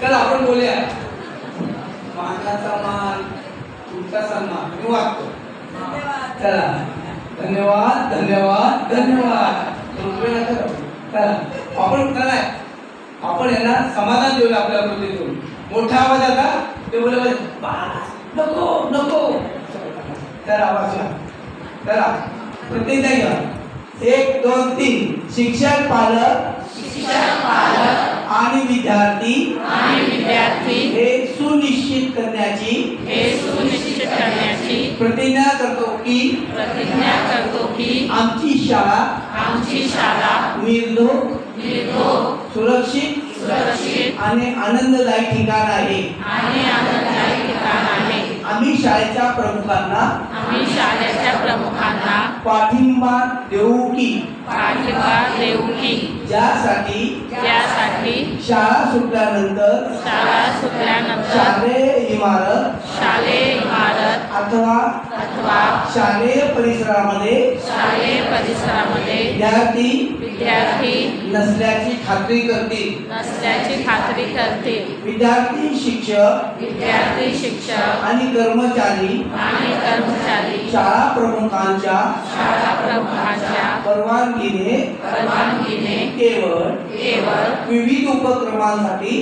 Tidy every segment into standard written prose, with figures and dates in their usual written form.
चला आपण बोलूया. मानाचा मान, तुमचा सन्मान. मी वागतो. चला धन्यवाद धन्यवाद धन्यवाद. चला आपण चला आपण यांना समाधान देऊया आपल्या कृतीतून. मोठा आवाज आता ते बोलले नको नको. तर आवाज चला प्रतिज्ञा घ्या. 1 2 3. शिक्षक पालक आणि विद्यार्थी हे सुनिश्चित करण्याची प्रतिज्ञा करतो की आमची शाळा निर्धोक सुरक्षित आणि आनंददायी ठिकाण आहे. आम्ही शाळेच्या प्रमुखांना पाठिंबा देऊ की ज्यासाठी शाळा सुटल्यानंतर शालेय इमारत अथवा शालेय परिसरामध्ये विद्यार्थी नसल्याची खात्री करते. विद्यार्थी शिक्षक आणि कर्मचारी शाळा प्रमुखांच्या परवानगीने केवळ विविध उपक्रमांसाठी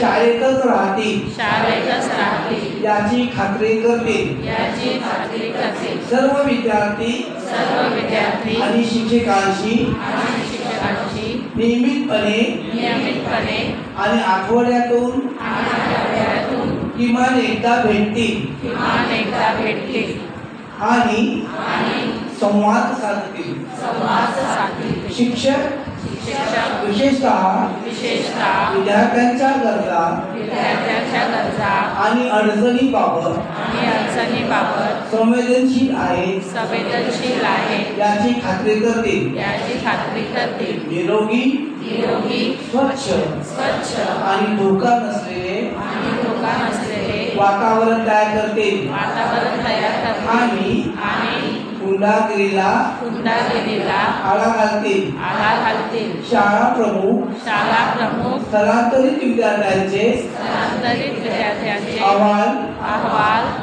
शाळेतच राहतील याची खात्री करतील. सर्व विद्यार्थी आणि शिक्षकांशी नियमितपणे आणि आठवड्यातून किमान एकदा भेटतील आणि संवाद साधतील. शिक्षक विशेषतः विद्यार्थ्यांच्या गरजा आणि अडचणीबाबत संवेदनशील आहेत याची खात्री करतील. निरोगी स्वच्छ आणि धोका नसलेले वातावरण तयार करतील आणि गुंडागिरीला आळा घालतील. शाळा प्रमुख स्थलांतरित विद्यार्थ्यांचे अहवाल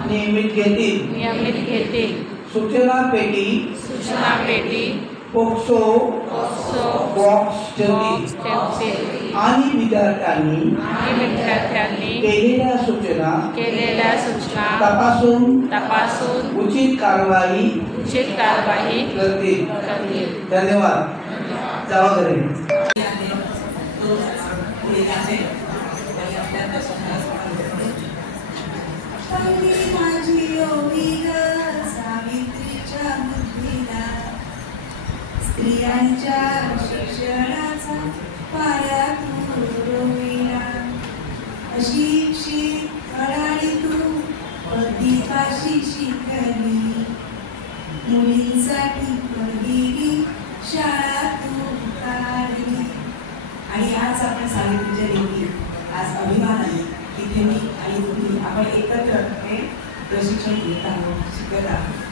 नियमित घेतील. सूचना पेटी पोक्सो बॉक्स ठेवतील आणि विद्यार्थ्यांनी केलेल्या सूचना तपासून उचित कारवाई करतील. धन्यवाद. जावा घरी. माझी स्त्रियांच्या शिक्षणाचा पाया तू रोविला, अशिक्षित म्हणाली तू पदीपाशी शिकली, मुलींसाठी पहिली शाळा तू काढली. आणि आज आपण सावित्रीच्या दिवशी आज अभिमान आहे की त्यांनी आणि तुम्ही आपण एकत्र हे प्रशिक्षण घेत आहोत, शिकत आहोत.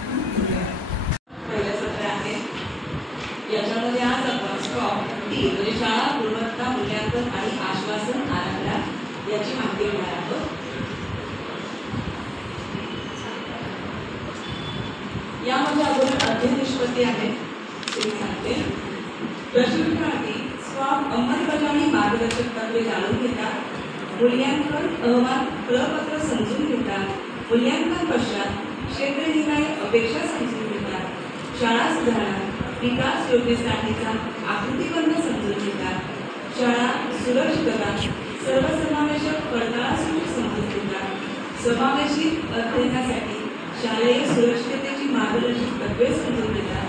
पहिलं सत्र आहे. याच्यामध्ये आज आपण स्टॉप टी म्हणजे शाळा गुणवत्ता मूल्यांकन आणि आश्वासन आराखडा याची माहिती घेणार आहोत. यामध्ये अगोदर अध्ययन निष्पत्ती आहे ते सांगते. प्रशिक्षणार्थी स्टॉप अंमलबजावणी मार्गदर्शक तत्त्वे जाणून घेतात, मूल्यांकन अहवाल प्रपत्र समजून घेतात, मूल्यांकन पश्चात क्षेत्रनिहाय अपेक्षा समजून घेतात, शाळा सुधारणा विकास योजनेसाठीचा आकृतीबंध समजून घेतात, शाळा सुरक्षितता सर्वसमावेशक पडताळासूची समजून घेतात, समावेशित अध्ययनासाठी शालेय सुरक्षिततेची मार्गदर्शक तत्त्वे समजून घेतात,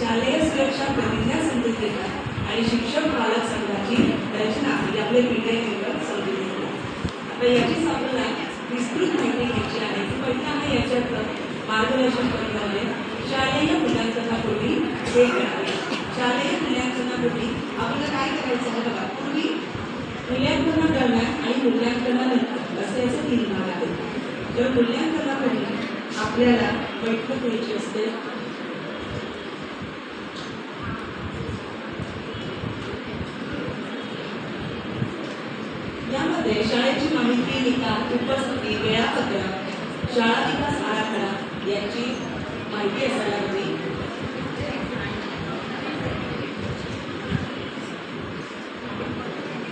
शालेय सुरक्षा प्रतिज्ञा समजून घेतात आणि शिक्षक पालक संघाची रचना म्हणजे आपले पीटीआय मेंबर समजून घेतात. आता याचीच आपल्याला विस्तृत माहिती घ्यायची आहे. ती पहिली आहे याच्यात मार्गदर्शन करणारे शालेय मूल्यांकनापूर्वी हे करावे. शालेय मूल्यांकनापूर्वी आपल्याला काय करायचं आहे बघा. पूर्वी मूल्यांकनादरम्यान आणि मूल्यांकनानंतर असे याचे 3 भाग आहेत. तर मूल्यांकनापूर्वी आपल्याला बैठक घ्यायची असते. यामध्ये शाळेची माहिती, निकाल, उपस्थिती, वेळापत्रक, शाळा विकास आराखडा यांची माहिती असायला हवी.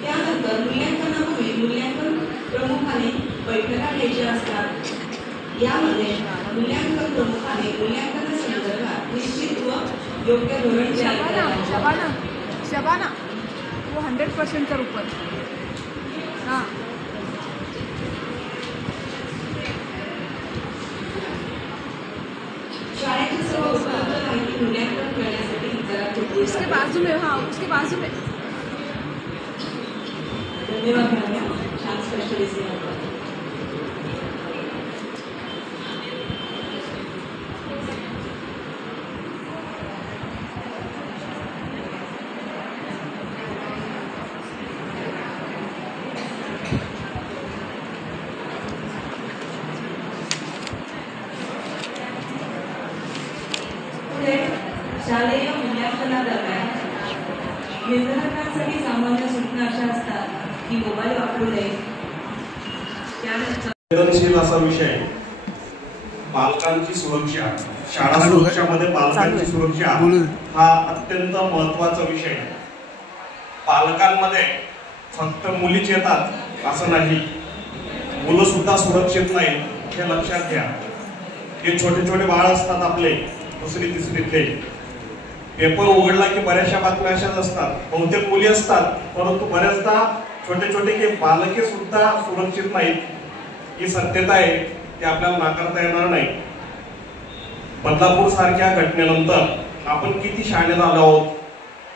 त्यानंतर मूल्यांकनापूर्वी मूल्यांकन प्रमुखाने बैठका घ्यायच्या असतात. यामध्ये मूल्यांकन प्रमुखाने मूल्यांकनासंदर्भात निश्चित व योग्य धोरण तयार करावे. शबाना वो 100% कर ऊपर. हाँ शाळेची सर्व उपलब्ध माहिती मूल्यांकन करण्यासाठी जरा उसके बाजू में, हाँ उसके बाजू में. धन्यवाद मॅडम, छान स्पष्ट दिसले. शालेय मूल्यांकनादरम्यान विद्यार्थ्यांसाठी सामान्य सूचना अशा असतात की मोबाईल वापरू नये. त्यानंतर संवेदनशील असा विषय पालकांची सुरक्षा, शाळा सुरक्षामध्ये पालकांची सुरक्षा हा अत्यंत महत्त्वाचा विषय. पालकांमध्ये फक्त मुलीच येतात असं नाही, मुलं सुद्धा सुरक्षित नाही हे लक्षात घ्या. हे छोटे छोटे बाळ असतात आपले 2री 3रीतले. पेपर उघडला की बऱ्याचशा बातम्या अशाच असतात. बहुतेक मुली असतात, परंतु बऱ्याचदा छोटे छोटे की बालके सुद्धा सुरक्षित नाहीत. ही सत्यता आहे, ती आपल्याला नाकारता येणार नाही. बदलापूर सारख्या घटनेनंतर आपण किती शाळेत आलो आहोत.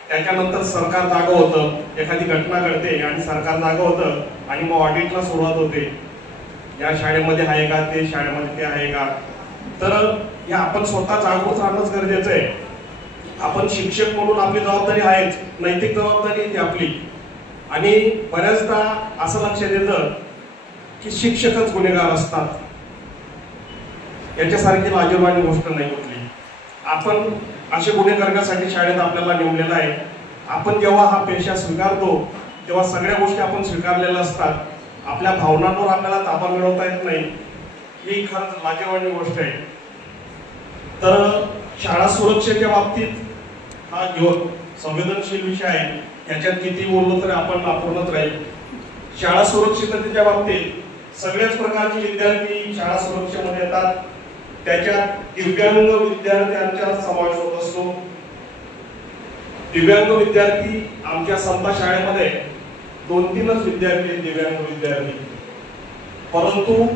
त्याच्यानंतर सरकार जागं होतं, एखादी घटना घडते आणि सरकार जागं होतं आणि मग ऑडिटला सुरुवात होते. या शाळेमध्ये आहे का, ते शाळेमध्ये ते आहे का. तर हे आपण स्वतः जागरूक राहणंच गरजेचं आहे. आपण शिक्षक म्हणून आपली जबाबदारी आहेच, नैतिक जबाबदारी ती आपली. आणि बऱ्याचदा असं लक्षात येतं की शिक्षकच गुन्हेगार असतात. याच्यासारखी लाजिरवाणी गोष्ट नाही कुठली. आपण असे गुन्हे करण्यासाठी शाळेत आपल्याला नेमलेलं आहे. आपण जेव्हा हा पेशा स्वीकारतो तेव्हा सगळ्या गोष्टी आपण स्वीकारलेल्या असतात. आपल्या भावनांवर आपल्याला ताबा मिळवता येत नाही. ही खरंच लाजिरवाणी गोष्ट आहे. तर शाळा सुरक्षेच्या बाबतीत हा संवेदनशील विषय आहे. याच्यात किती बोललो तरी आपण अपूर्णच राहील. शाळा सुरक्षिततेच्या बाबतीत सगळ्याच प्रकारचे विद्यार्थी शाळा सुरक्षेमध्ये येतात. त्याच्यात दिव्यांग विद्यार्थ्यांचा समावेश होत असतो. दिव्यांग विद्यार्थी आमच्या संत शाळेमध्ये 2-3च विद्यार्थी दिव्यांग विद्यार्थी. परंतु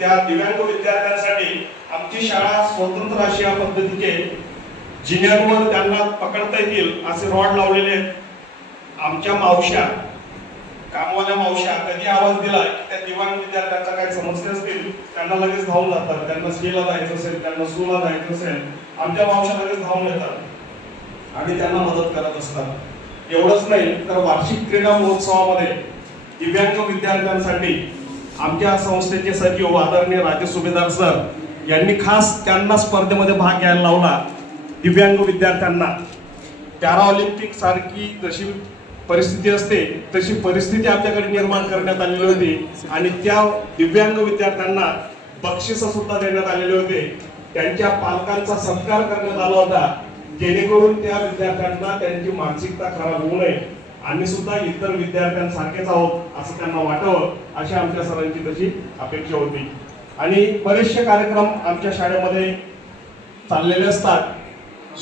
त्या दिव्यांग विद्यार्थ्यांसाठी आमची शाळा स्वतंत्र अशा पद्धतीचे जिन्यांवर त्यांना पकडता येतील असे रॉड लावलेले आहेत. आमच्या मावश्या, कामवाल्या मावश्या कधी आवाज दिला की त्या दिव्यांग विद्यार्थ्यांच्या काही समस्या असतील त्यांना लगेच धावून जातात. त्यांना स्कीला जायचं असेल, त्यांना स्कूलला जायचं असेल, आमच्या मावश्या लगेच धावून येतात आणि त्यांना मदत करत असतात. एवढंच नाही तर वार्षिक क्रीडा महोत्सवामध्ये दिव्यांग विद्यार्थ्यांसाठी आमच्या संस्थेचे सचिव आदरणीय राजेश सुभेदार सर यांनी खास त्यांना स्पर्धेमध्ये भाग घ्यायला लावला. दिव्यांग विद्यार्थ्यांना पॅराऑलिम्पिक सारखी जशी परिस्थिती असते तशी परिस्थिती आमच्याकडे निर्माण करण्यात आलेली होती आणि त्या दिव्यांग विद्यार्थ्यांना बक्षीस सुद्धा देण्यात आलेले होते. त्यांच्या पालकांचा सत्कार करण्यात आला होता जेणेकरून त्या विद्यार्थ्यांना त्यांची मानसिकता खराब होऊ नये, आम्ही सुद्धा इतर विद्यार्थ्यांसारखेच आहोत असं त्यांना वाटावं अशी आमच्या सरांची तशी अपेक्षा होती. आणि बरेचसे कार्यक्रम आमच्या शाळेमध्ये चाललेले असतात.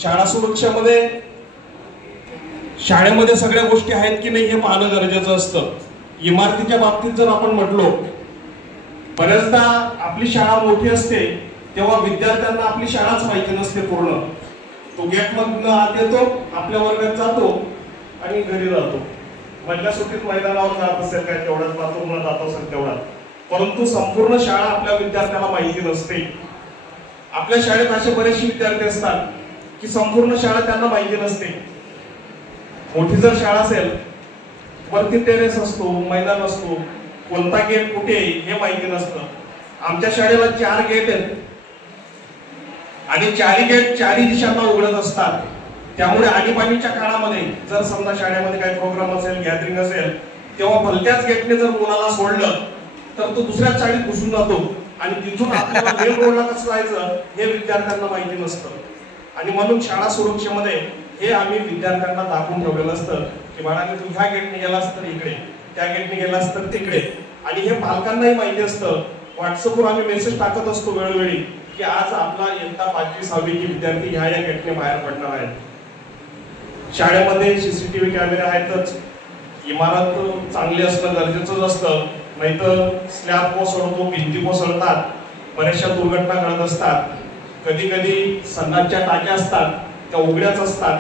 शाळा शाळेमध्ये सगळ्या गोष्टी आहेत की नाही हे पाहणं गरजेचं असतं. इमारतीच्या बाबतीत जर आपण म्हटलो, बऱ्याचदा आपली शाळा मोठी असते तेव्हा विद्यार्थ्यांना आपली शाळाच माहिती नसते पूर्ण. तो गेट मधून आत येतो, आपल्या वर्गात जातो आणि घरी जातो. मधल्या सुट्टीत मैदानावर जात असेल काय तेवढाच, बाथरूमला जात असेल तेवढा, परंतु संपूर्ण शाळा आपल्या विद्यार्थ्याला माहिती नसते. आपल्या शाळेत असे बरेचसे विद्यार्थी असतात की संपूर्ण शाळा त्यांना माहिती नसते. मोठी जर शाळा असेल, वरती टेरेस असतो, मैदान असतो, कोणता गेट कुठे हे माहिती नसतं. आमच्या शाळेला 4 गेट आहेत आणि 4 गेट 4 दिशांना उघडत असतात. त्यामुळे आणीबाणीच्या काळामध्ये जर समजा शाळेमध्ये काही प्रोग्राम असेल, गॅदरिंग असेल, तेव्हा भलत्याच गेटने जर मुलाला सोडलं तर तो दुसऱ्याच शाळेत घुसून जातो आणि तिथून आपल्याला मेन रोडला कसं जायचं हे विद्यार्थ्यांना माहिती नसतं. आणि म्हणून शाळा सुरक्षेमध्ये हे आम्ही विद्यार्थ्यांना दाखवून ठेवलेलं असतं की बाळाने तू ह्या गेटने गेलास तर इकडे, त्या गेटने गेलास तर तिकडे. आणि हे पालकांनाही माहिती असतं. व्हॉट्सअपवर आम्ही मेसेज टाकत असतो वेळोवेळी की आज आपला इयत्ता 5वी 6वी विद्यार्थी ह्या गेटने बाहेर पडणार आहेत. शाळेमध्ये सीसीटीव्ही कॅमेरे आहेतच. इमारत चांगली असणं गरजेचंच असतं, नाहीतर स्लॅब कोसळतो, भिंती कोसळतात, बऱ्याचशा दुर्घटना घडत असतात. कधी कधी संडासच्या टाक्या असतात त्या उघड्याच असतात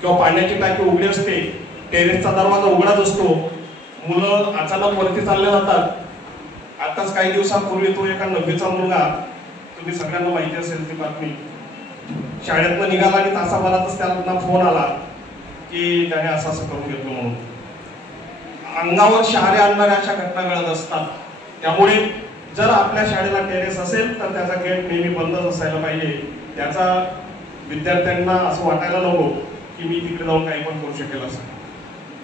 किंवा पाण्याची टाकी उघडी असते, टेरेसचा दरवाजा उघडाच असतो, मुलं अचानक वरती चालले जातात. आताच काही दिवसांपूर्वी तो एका 9वीचा मुलगा, तुम्ही सगळ्यांना माहिती असेल ती बातमी, शाळेतनं निघाला आणि तासाभरातच त्यांना फोन आला की त्याने असं असं करून घेतलं म्हणून. अंगावर शहारे आणणाऱ्या अशा घटना घडत असतात. त्यामुळे जर आपल्या शाळेला टेरेस असेल तर त्याचा गेट नेहमी बंदच असायला पाहिजे. त्याचा विद्यार्थ्यांना असं वाटायला नको की मी तिकडे जाऊन काही पण करू शकेल असं.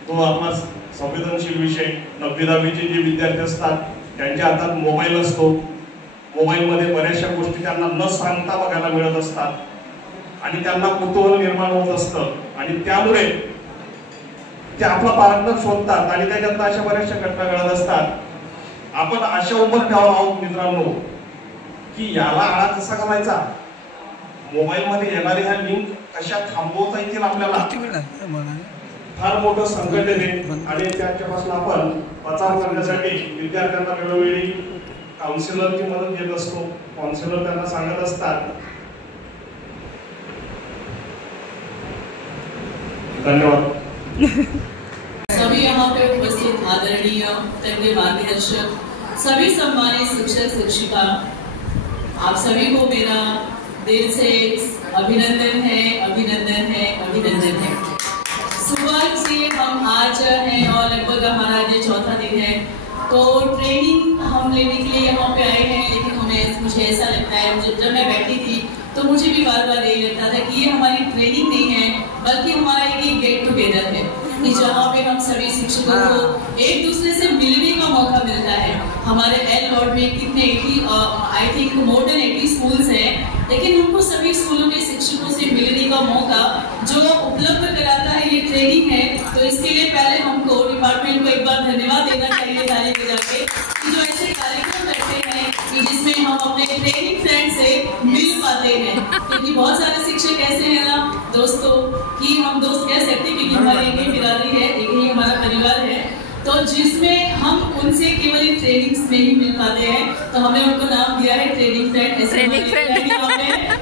तो आपला संवेदनशील विषय. 9वी 10वीचे जे विद्यार्थी असतात त्यांच्या हातात मोबाईल असतो. मोबाईलमध्ये बऱ्याचशा गोष्टी त्यांना न सांगता बघायला मिळत असतात आणि त्यांना कुतूहल निर्माण होत असतं आणि त्यामुळे ते आपला पार्टनर शोधतात आणि त्याच्यात अशा बऱ्याचशा घटना घडत असतात. आपण अशा उंबरठ्यावर आहोत मित्रांनो की याला आळा कसा घालायचा, मोबाईल मध्ये येणारे ह्या लिंक कशा थांबवता येतील आपल्याला फार मोठं संकट आहे. आणि त्याच्यापासून आपण बचाव करण्यासाठी विद्यार्थ्यांना वेळोवेळी काउन्सिलरची मदत घेत असतो. काउन्सिलर त्यांना सांगत असतात. धन्यवाद. सभी यहाँ पे उपस्थित आदरणीय तज्ञ मार्गदर्शक, सभी सम्मानित शिक्षक शिक्षिका, आप सभी को मेरा दिल से अभिनंदन है, अभिनंदन है, अभिनंदन है. सुबह से हम आज हैं और लगभग हमारा ये 4था दिन है. तो ट्रेनिंग हम लेने के लिए यहाँ पे आए हैं, लेकिन मुझे ऐसा लगता है, जब मैं बैठी थी तो मुझे भी बार बार यही लगता था कि ये हमारी ट्रेनिंग नहीं है बल्कि हमारा एक गेट टुगेदर है कि जहाँ पे हम सभी शिक्षकों को एक दूसरे से मिलने का मौका मिलता है. हमारे एल वॉर्ड में कितने 80 I think more than 80 schools हैं, लेकिन उनको सभी स्कूलों के शिक्षकों से मिलने का मौका जो उपलब्ध कराता है ये ट्रेनिंग है. तो इसके लिए पहले हमको डिपार्टमेंट को एक बार धन्यवाद देना चाहिए ताली बजा के कि जो ऐसे कार्यक्रम करते हैं कि जिसमें हम अपने ट्रेनिंग फ्रेंड से मिल पाते हैं. क्योंकि बहुत सारे शिक्षक ऐसे हैं ना दोस्तों कि हम दोस्त कह सकते हैं क्योंकि हमारी एक ही बिरादरी है, एक ही हमारा परिवार है. तो जिसमें हम उनसे केवल ट्रेनिंग्स में ही मिल पाते हैं, तो हमने उनको नाम दिया है ट्रेनिंग फ्रेंड।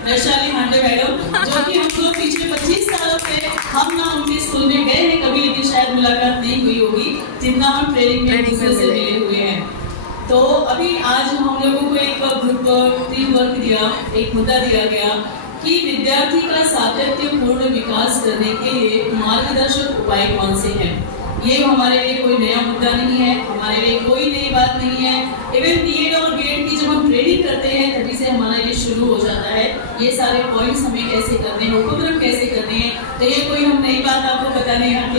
वैशाली हांडे मैडम, जो कि हम लोग पिछले 25 सालों से हम ना उनके स्कूल में गए हैं कभी, लेकिन शायद मुलाकात नहीं हुई होगी जितना हम ट्रेनिंग में एक दूसरे से मिले हुए हैं। तो अभी आज हम लोगों को एक ग्रुप टीम वर्क दिया, एक मुद्दा दिया गया कि विद्यार्थी का सातत्यपूर्ण विकास करने के लिए मार्गदर्शक उपाय कौन से हैं। ये हमारे लिए कोई नया मुद्दा नहीं है, हमारे लिए कोई नई बात नहीं है। इवन बीएड और बीएड की जब हम ट्रेनिंग करते हैं तभी से हमारा ये शुरू हो जाता है। ये सारे पॉइंट्स हमें कैसे करने हैं, उपक्रम कैसे करने हैं, तो ये कोई हम नई बात आपको बताने यहाँ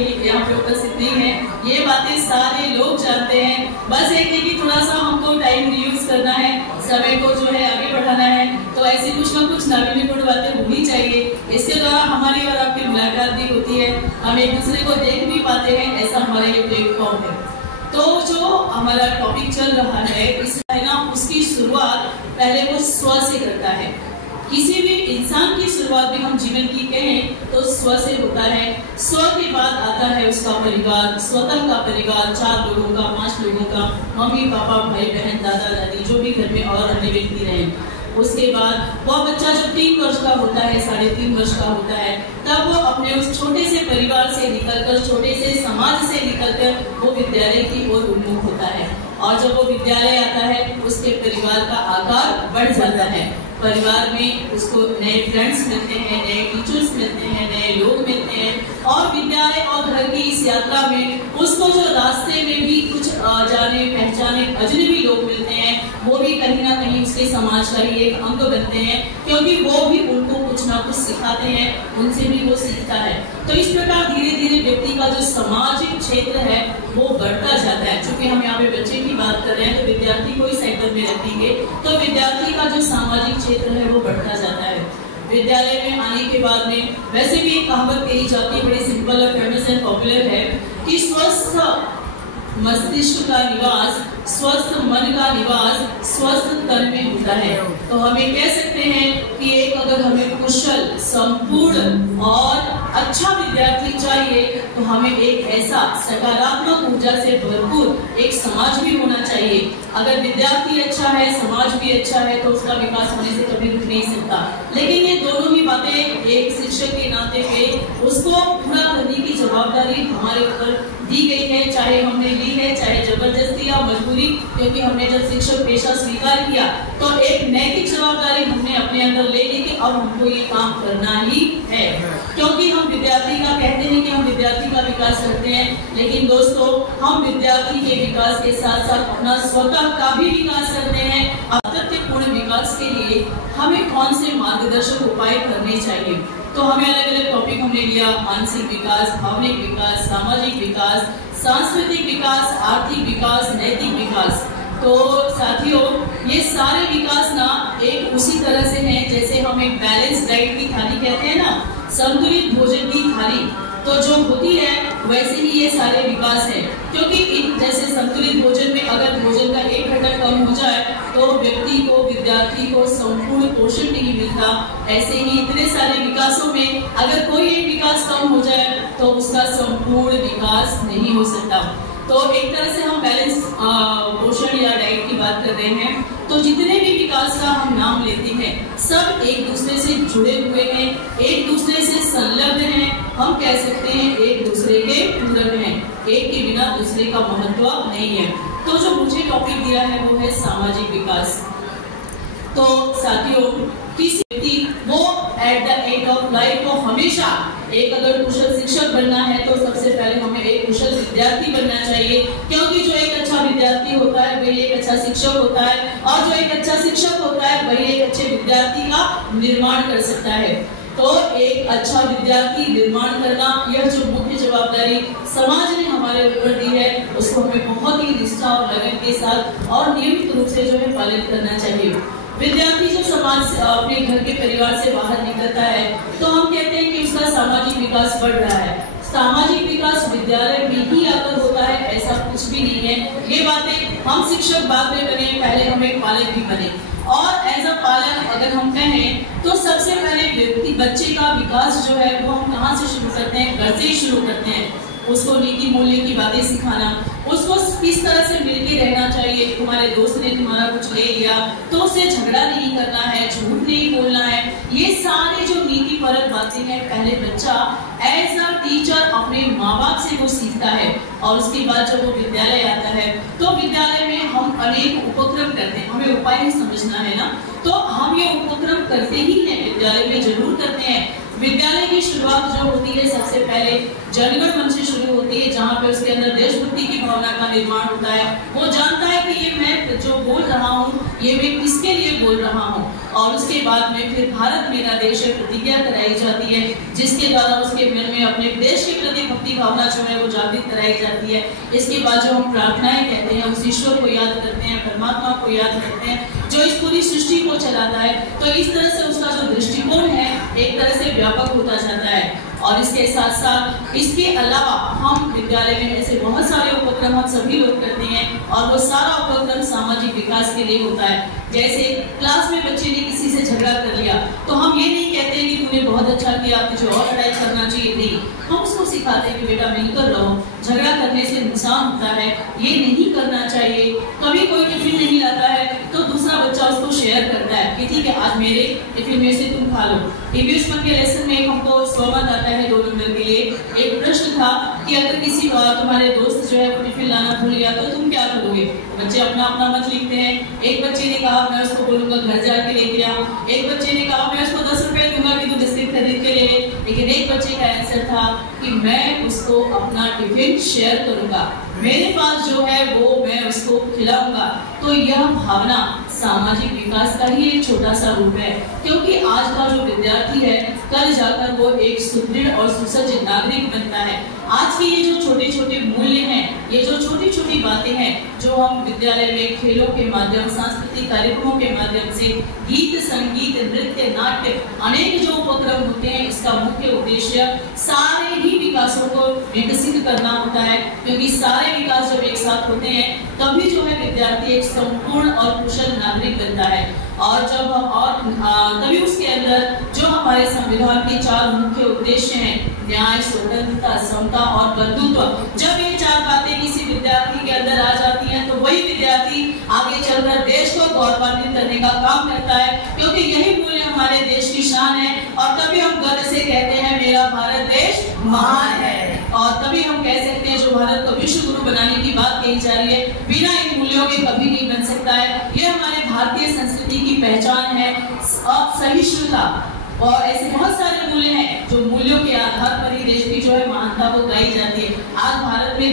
पे उपस्थित नहीं है। ये बातें सारे लोग जानते हैं, बस एक है कि थोड़ा सा हमको टाइम रीयूज करना है, समय को जो है आगे बढ़ाना है। तो ऐसी कुछ ना कुछ नाविन्यपूर्ण बातें होनी चाहिए। इसके द्वारा हमारी और आपकी मुलाकात भी होती है, हम एक दूसरे को देख भी पाते हैं, ऐसा हमारा ये प्लेटफॉर्म है। तो जो हमारा टॉपिक चल रहा है इसमें ना, उसकी शुरुआत पहले वो स्व से करता है। किसी भी इंसान की शुरुआत भी हम जीवन की कहें तो स्व से होता है। स्व के बाद आता है उसका परिवार, स्वतः का परिवार, 4 लोगों का, 5 लोगों का, मम्मी पापा भाई बहन दादा दादी जो भी घर में और अन्य व्यक्ति रहे। उसके बाद वह बच्चा जब 3 वर्ष का होता है, 3.5 वर्ष का होता है, तब वो अपने उस छोटे से परिवार से निकलकर, छोटे से समाज से निकलकर वो विद्यालय की ओर उन्मुख होता है। और जब वो विद्यालय आता है उसके परिवार का आकार बढ़ जाता है। परिवार में उसको नए फ्रेंड्स मिलते हैं, नए टीचर्स मिलते हैं, नए लोग मिलते हैं। और विद्यालय और घर की इस यात्रा में उसको जो रास्ते में भी कुछ जाने पहचाने अजनबी लोग मिलते हैं, वो भी कहीं ना कहीं उसके समाज का ही एक अंग बनते हैं, क्योंकि वो भी उनको कुछ ना कुछ सिखाते हैं, उनसे भी वो सीखता है। तो इस प्रकार धीरे धीरे व्यक्ति का जो सामाजिक क्षेत्र है वो बढ़ता जाता है। चूंकि हम यहाँ पे बच्चे की बात कर रहे हैं तो विद्यार्थी को इस सेक्टर में रखेंगे, तो विद्यार्थी का जो सामाजिक क्षेत्र है वो बढ़ता जाता है। विद्यालय में आने के बाद में वैसे भी एक कहावत कही जाती है, बड़ी सिंपल और फेमस एंड पॉपुलर है, कि स्वस्थ मस्तिष्क का निवास, स्वस्थ मन का निवास स्वस्थ तन में होता है। तो हमें कह सकते हैं कि एक अगर हमें कुशल, संपूर्ण और अच्छा विद्यार्थी चाहिए तो हमें एक ऐसा सकारात्मक ऊर्जा से भरपूर एक समाज भी होना चाहिए। अगर विद्यार्थी अच्छा है, समाज भी अच्छा है, तो उसका विकास होने से कभी रुक नहीं सकता। लेकिन ये दोनों ही बातें एक शिक्षक के नाते पे उसको पूरा करने की जवाबदारी हमारे ऊपर दी गई है, चाहे हमने ली है, चाहे जबरदस्ती या मजबूरी। क्योंकि हमने जब शिक्षक पेशा स्वीकार किया तो एक नैतिक जवाबदारी हमने अपने अंदर ले ली कि अब हमको ये काम करना ही है। क्योंकि हम विद्यार्थी का कहते हैं कि हम विद्यार्थी का विकास करते हैं, लेकिन दोस्तों हम विद्यार्थी के विकास के साथ साथ अपना स्वतः का भी विकास करते हैं। सातत्यपूर्ण विकास के लिए हमें कौन से मार्गदर्शक उपाय करने चाहिए? तो हमें अलग अलग टॉपिक हमने लिया, मानसिक विकास, भावनिक विकास, सामाजिक विकास, सांस्कृतिक विकास, आर्थिक विकास, नैतिक विकास। तो साथियों ये सारे विकास ना एक उसी तरह से हैं जैसे हम एक बैलेंस डाइट की थाली कहते हैं ना, संतुलित भोजन की थाली तो जो होती है वैसे ही ये सारे विकास है। क्योंकि जैसे संतुलित भोजन में अगर भोजन का एक घटक कम हो जाए तो व्यक्ति को, विद्यार्थी को संपूर्ण पोषण नहीं मिलता, ऐसे ही इतने सारे विकासों में अगर कोई एक विकास कम हो जाए तो उसका संपूर्ण विकास नहीं हो सकता। तो एक तरह से हम बैलेंस पोषण या डाइट की बात कर रहे हैं। तो जितने भी विकास का हम नाम लेते हैं सब एक दूसरे से जुड़े हुए हैं, एक दूसरे से संलग्न हैं। हम कह सकते हैं एक दूसरे के पूरक हैं, एक के बिना दूसरे का महत्व नहीं है। तो जो मुझे टॉपिक दिया है वो है सामाजिक विकास। तो साथियों किसी व्यक्ति वो at the end of life को हमेशा एक अगर कुशल शिक्षक बनना है तो सबसे पहले हमें एक कुशल विद्यार्थी बनना चाहिए। क्योंकि जो एक अच्छा विद्यार्थी होता है वही एक अच्छा शिक्षक होता है, और जो एक अच्छा शिक्षक होता है वही एक अच्छे विद्यार्थी का निर्माण कर सकता है। तो एक अच्छा विद्यार्थी निर्माण करना यह जो मुख्य जवाबदारी समाज ने हमारे ऊपर दी है उसको हमें बहुत ही निष्ठा और लगन के साथ और नियमित रूप से जो है पालन करना चाहिए। विद्यार्थी जब समाज से, अपने घर के परिवार से बाहर निकलता है तो हम कहते हैं कि उसका सामाजिक विकास बढ़ रहा है। सामाजिक विकास विद्यालय में ही आकर होता है ऐसा कुछ भी नहीं है। ये बातें हम शिक्षक बाद में बने, पहले हम एक पालक भी बने। और एज अ पालक अगर हम कहें तो सबसे पहले व्यक्ति बच्चे का विकास जो है वो हम कहाँ से शुरू करते हैं? घर से ही शुरू करते हैं। उसको नीति मूल्य की बातें सिखाना, उसको किस तरह से मिलके रहना चाहिए। तुम्हारे दोस्त ने तुम्हारा कुछ ले लिया तो उससे झगड़ा नहीं करना है, झूठ नहीं बोलना है। ये सारे जो नीतिपरक बातें हैं पहले बच्चा एज अ टीचर अपने माँ बाप से वो सीखता है। और उसके बाद जब वो विद्यालय आता है तो विद्यालय में हम अनेक उपक्रम करते हैं, हमें उपाय ही समझना है ना, तो हम ये उपक्रम करते ही हैं, विद्यालय में जरूर करते हैं। विद्यालय की शुरुआत जो होती है सबसे पहले जनगण मन से शुरू होती है, जहाँ पे उसके अंदर देशभक्ति की भावना का निर्माण होता है। वो जानता है कि ये मैं जो बोल रहा हूँ ये मैं किसके लिए बोल रहा हूँ। और उसके बाद में फिर भारत मेरा देश है प्रतिज्ञा कराई जाती है, जिसके द्वारा उसके मन में अपने देश के प्रति भक्ति भावना जो है वो जागृत कराई जाती है। इसके बाद जो हम प्रार्थनाएं कहते हैं उस ईश्वर को याद करते हैं, परमात्मा को याद करते हैं जो इस पूरी सृष्टि को चलाता है। तो इस तरह से उसका जो दृष्टिकोण है एक तरह से व्यापक होता जाता है। और इसके साथ साथ इसके अलावा हम विद्यालय में ऐसे बहुत सारे उपक्रम हम सभी लोग करते हैं और वो सारा उपक्रम सामाजिक विकास के लिए होता है। जैसे क्लास में बच्चे ने किसी से झगड़ा कर लिया तो हम ये नहीं कहते कि तूने बहुत अच्छा किया, तुझे और लड़ाई करना चाहिए, नहीं, हम उसको सिखाते हैं कि बेटा मिलकर रहो, झगड़ा करने से नुकसान होता है, ये नहीं करना चाहिए। कभी कोई टिफिन नहीं लाता है तो दूसरा बच्चा उसको शेयर करता है कि ठीक है आज मेरे टिफिन में से तुम खा लो। ईवीएस के लेसन में हमको सोमत आता है 2 नंबर के लिए, एक प्रश्न था कि अगर किसी तुम्हारे दोस्त जो है वो टिफिन लाना भूल गया तो तुम क्या करोगे। बच्चे अपना अपना मत लिखते हैं। एक बच्चे ने कहा मैं उसको बोलूंगा घर जाके लेके आओ, एक बच्चे ने कहा मैं उसको 10 रुपए दूंगा कि तू बिस्किट खरीद के ले ले, लेकिन एक बच्चे का आंसर था कि मैं उसको अपना टिफिन शेयर करूंगा, मेरे पास जो है वो मैं उसको खिलाऊंगा। तो यह भावना सामाजिक विकास का ही एक छोटा सा रूप है, क्योंकि आज का जो विद्यार्थी है कल जाकर वो एक सुदृढ़ और सुसज्जित नागरिक बनता है। आज के ये जो छोटे छोटे मूल्य हैं, ये जो छोटी छोटी बातें हैं जो हम विद्यालय में खेलों के माध्यम, सांस्कृतिक कार्यक्रमों के माध्यम से, गीत संगीत नृत्य नाट्य अनेक जो उपक्रम होते हैं, इसका मुख्य उद्देश्य सारे ही विकासों को विकसित करना होता है। क्योंकि सारे विकास जब एक साथ होते हैं तभी जो है विद्यार्थी एक संपूर्ण और कुशल नागरिक बनता है। और जब तभी उसके अंदर जो हमारे संविधान के 4 मुख्य उद्देश्य हैं, न्याय, स्वतंत्रता, समता और बंधुत्व, जब ये 4 बातें किसी विद्यार्थी के अंदर आ जाती हैं तो वही विद्यार्थी आगे चलकर देश को गौरवान्वित करने का काम करता है। क्योंकि यही मूल्य हमारे देश की शान है और तभी हम गर्व से कहते हैं मेरा भारत देश महान है। और तभी हम कह सकते हैं जो भारत को विश्व गुरु बनाने की बात कही जा रही है, बिना इन मूल्यों के कभी नहीं बन सकता है। ये हमारे भारतीय संस्कृति की पहचान है। और सहिष्णुता और ऐसे बहुत सारे मूल्य हैं जो मूल्यों के आधार पर ही देश की जो है महानता वो गाई जाती है। आज भारत में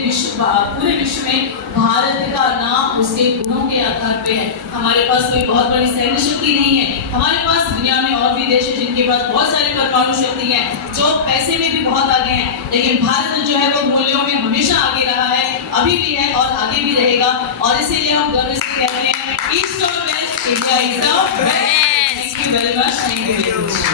पूरे विश्व में भारत का नाम उसके गुणों के आधार पे है। हमारे पास कोई बहुत बड़ी सैन्य शक्ति नहीं है, हमारे पास दुनिया में और भी देश है जिनके पास बहुत सारी परमाणु शक्ति है, जो पैसे में भी बहुत आगे हैं, लेकिन भारत जो है वो मूल्यों में हमेशा आगे रहा है, अभी भी है और आगे भी रहेगा। और इसीलिए हम गर्व से कहते हैं ईस्ट और west, India is the best. Thank you very much. Thank you.